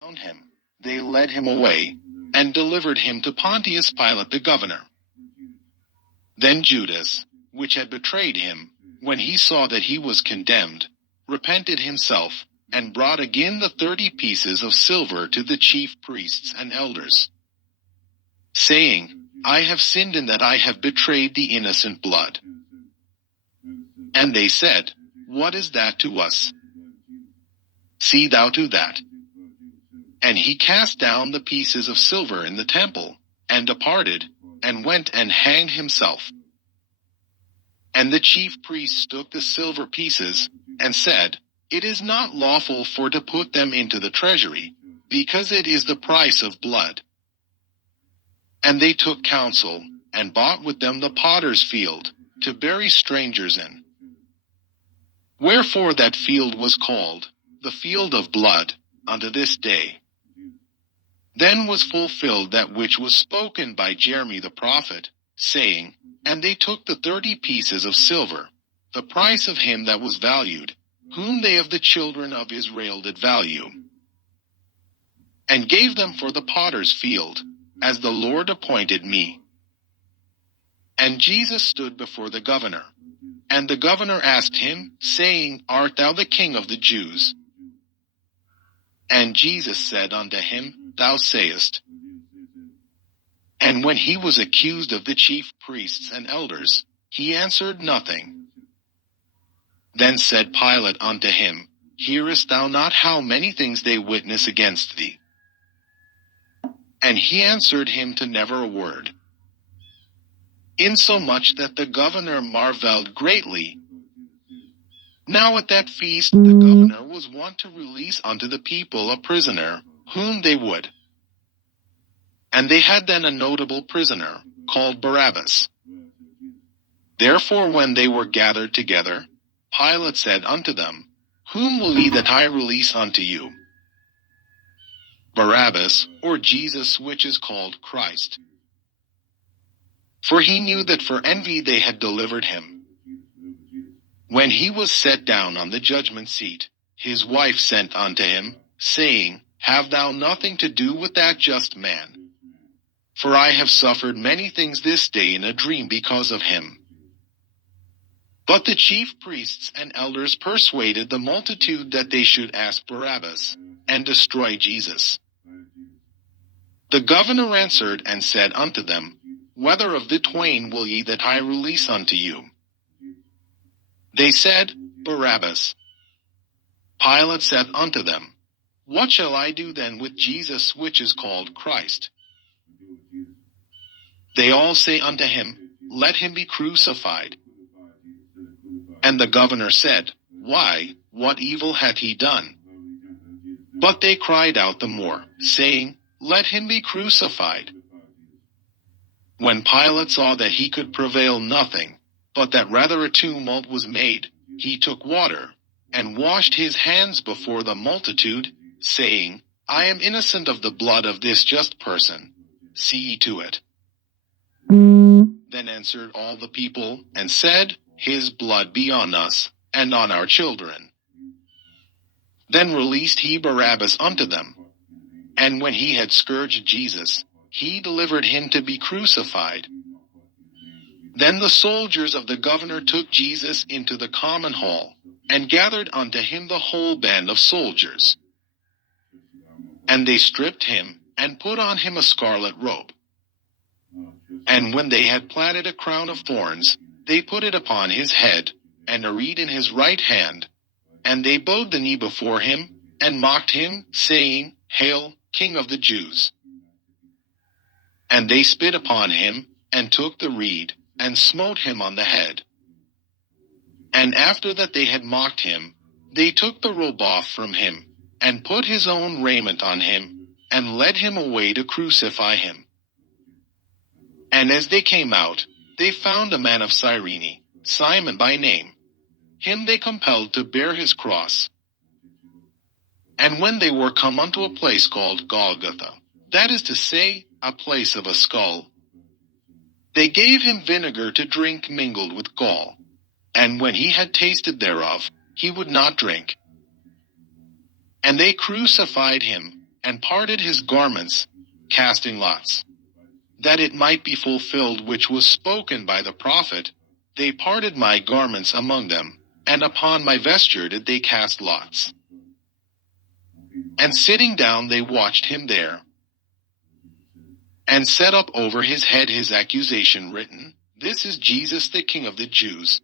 found him, they led him away, and delivered him to Pontius Pilate the governor. Then Judas, which had betrayed him, when he saw that he was condemned, repented himself, and brought again the 30 pieces of silver to the chief priests and elders, saying, I have sinned in that I have betrayed the innocent blood. And they said, What is that to us? See thou to that. And he cast down the pieces of silver in the temple, and departed, and went and hanged himself. And the chief priests took the silver pieces, and said, It is not lawful for to put them into the treasury, because it is the price of blood. And they took counsel, and bought with them the potter's field, to bury strangers in. Wherefore that field was called, the field of blood, unto this day. Then was fulfilled that which was spoken by Jeremy the prophet, saying, And they took the 30 pieces of silver, the price of him that was valued, whom they of the children of Israel did value, and gave them for the potter's field, as the Lord appointed me. And Jesus stood before the governor. And the governor asked him, saying, Art thou the king of the Jews? And Jesus said unto him, Thou sayest. And when he was accused of the chief priests and elders, he answered nothing. Then said Pilate unto him, Hearest thou not how many things they witness against thee? And he answered him to never a word. Insomuch that the governor marveled greatly. Now at that feast the governor was wont to release unto the people a prisoner, whom they would. And they had then a notable prisoner, called Barabbas. Therefore when they were gathered together, Pilate said unto them, Whom will ye that I release unto you? Barabbas, or Jesus which is called Christ? For he knew that for envy they had delivered him. When he was set down on the judgment seat, his wife sent unto him, saying, Have thou nothing to do with that just man? For I have suffered many things this day in a dream because of him. But the chief priests and elders persuaded the multitude that they should ask Barabbas, and destroy Jesus. The governor answered and said unto them, Whether of the twain will ye that I release unto you? They said, Barabbas. Pilate said unto them, What shall I do then with Jesus which is called Christ? They all say unto him, Let him be crucified. And the governor said, Why, what evil hath he done? But they cried out the more, saying, Let him be crucified. When Pilate saw that he could prevail nothing, but that rather a tumult was made, he took water, and washed his hands before the multitude, saying, I am innocent of the blood of this just person. See ye to it. Then answered all the people, and said, His blood be on us, and on our children. Then released he Barabbas unto them. And when he had scourged Jesus, he delivered him to be crucified. Then the soldiers of the governor took Jesus into the common hall, and gathered unto him the whole band of soldiers. And they stripped him, and put on him a scarlet robe. And when they had platted a crown of thorns, they put it upon his head, and a reed in his right hand. And they bowed the knee before him, and mocked him, saying, Hail, King of the Jews! And they spit upon him, and took the reed, and smote him on the head. And after that they had mocked him, they took the robe off from him, and put his own raiment on him, and led him away to crucify him. And as they came out, they found a man of Cyrene, Simon by name. Him they compelled to bear his cross. And when they were come unto a place called Golgotha, that is to say, a place of a skull, they gave him vinegar to drink mingled with gall. And when he had tasted thereof, he would not drink. And they crucified him, and parted his garments, casting lots. That it might be fulfilled which was spoken by the prophet, they parted my garments among them, and upon my vesture did they cast lots. And sitting down they watched him there, and set up over his head his accusation written, This is Jesus the King of the Jews.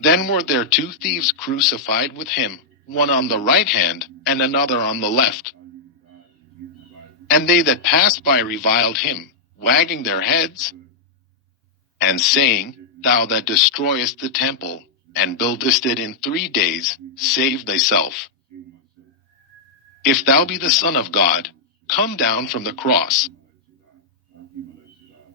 Then were there two thieves crucified with him, one on the right hand, and another on the left. And they that passed by reviled him, wagging their heads, and saying, Thou that destroyest the temple, and buildest it in 3 days, save thyself. If thou be the Son of God, come down from the cross.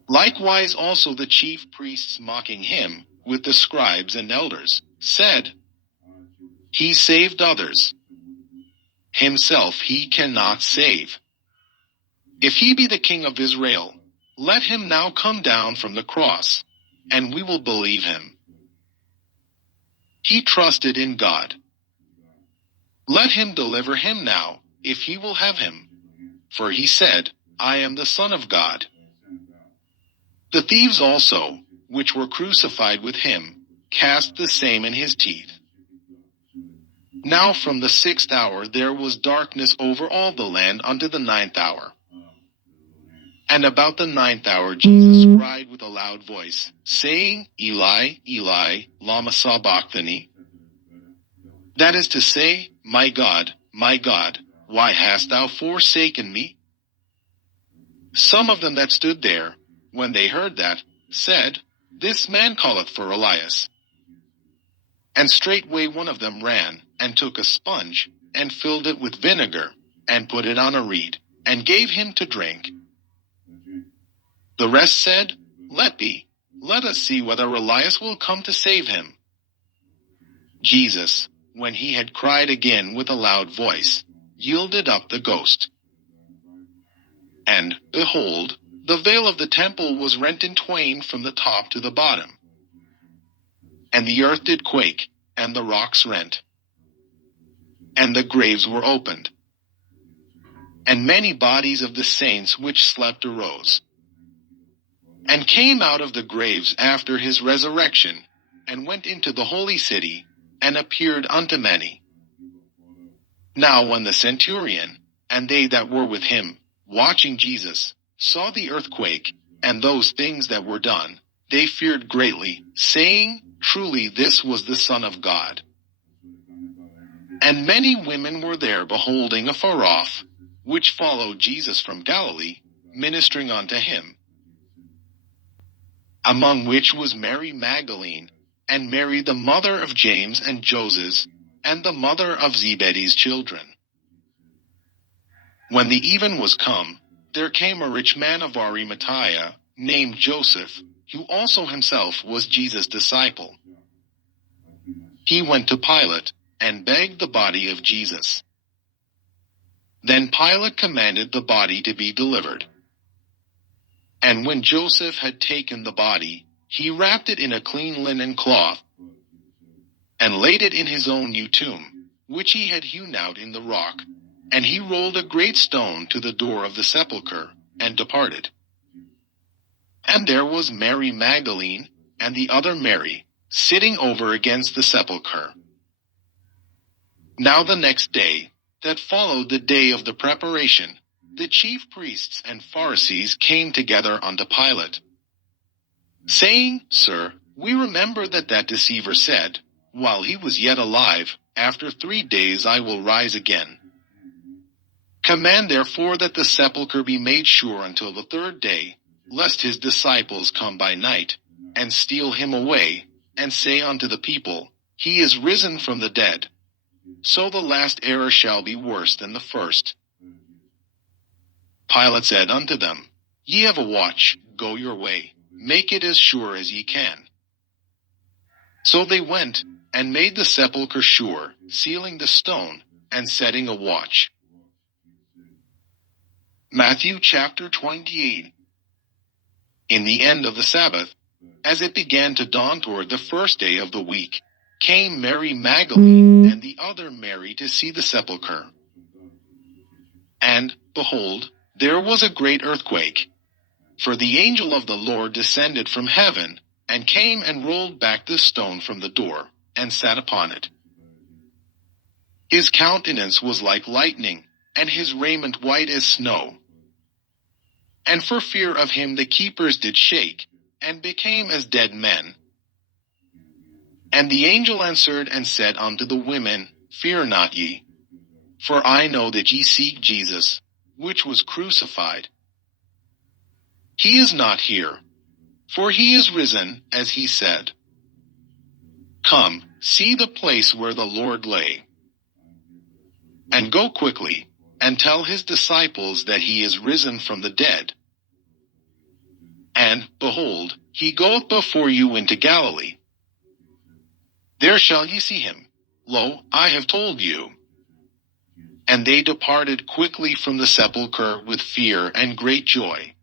Likewise also the chief priests mocking him, with the scribes and elders, said, He saved others. Himself he cannot save. If he be the King of Israel, let him now come down from the cross, and we will believe him. He trusted in God. Let him deliver him now, if he will have him. For he said, I am the Son of God. The thieves also, which were crucified with him, cast the same in his teeth. Now from the 6th hour there was darkness over all the land unto the 9th hour. And about the 9th hour Jesus cried with a loud voice, saying, Eli, Eli, lama sabachthani? That is to say, my God, why hast thou forsaken me? Some of them that stood there, when they heard that, said, This man calleth for Elias. And straightway one of them ran, and took a sponge, and filled it with vinegar, and put it on a reed, and gave him to drink. The rest said, Let be, let us see whether Elias will come to save him. Jesus, when he had cried again with a loud voice, yielded up the ghost. And, behold, the veil of the temple was rent in twain from the top to the bottom. And the earth did quake, and the rocks rent. And the graves were opened. And many bodies of the saints which slept arose, and came out of the graves after his resurrection, and went into the holy city, and appeared unto many. Now when the centurion, and they that were with him, watching Jesus, saw the earthquake, and those things that were done, they feared greatly, saying, Truly this was the Son of God. And many women were there beholding afar off, which followed Jesus from Galilee, ministering unto him. Among which was Mary Magdalene, and Mary the mother of James and Joses, and the mother of Zebedee's children. When the even was come, there came a rich man of Arimathea, named Joseph, who also himself was Jesus' disciple. He went to Pilate, and begged the body of Jesus. Then Pilate commanded the body to be delivered. And when Joseph had taken the body, he wrapped it in a clean linen cloth, and laid it in his own new tomb, which he had hewn out in the rock. And he rolled a great stone to the door of the sepulchre, and departed. And there was Mary Magdalene, and the other Mary, sitting over against the sepulchre. Now the next day, that followed the day of the preparation, the chief priests and Pharisees came together unto Pilate, saying, Sir, we remember that deceiver said, while he was yet alive, After 3 days I will rise again. Command therefore that the sepulchre be made sure until the 3rd day, lest his disciples come by night, and steal him away, and say unto the people, He is risen from the dead. So the last error shall be worse than the first. Pilate said unto them, Ye have a watch, go your way, make it as sure as ye can. So they went, and made the sepulchre sure, sealing the stone, and setting a watch. Matthew chapter 28. In the end of the Sabbath, as it began to dawn toward the 1st day of the week, came Mary Magdalene and the other Mary to see the sepulchre. And, behold, there was a great earthquake. For the angel of the Lord descended from heaven, and came and rolled back the stone from the door, and sat upon it. His countenance was like lightning, and his raiment white as snow. And for fear of him the keepers did shake, and became as dead men. And the angel answered and said unto the women, Fear not ye, for I know that ye seek Jesus, which was crucified. He is not here, for he is risen, as he said. Come, see the place where the Lord lay. And go quickly, and tell his disciples that he is risen from the dead. And, behold, he goeth before you into Galilee. There shall ye see him. Lo, I have told you. And they departed quickly from the sepulchre with fear and great joy,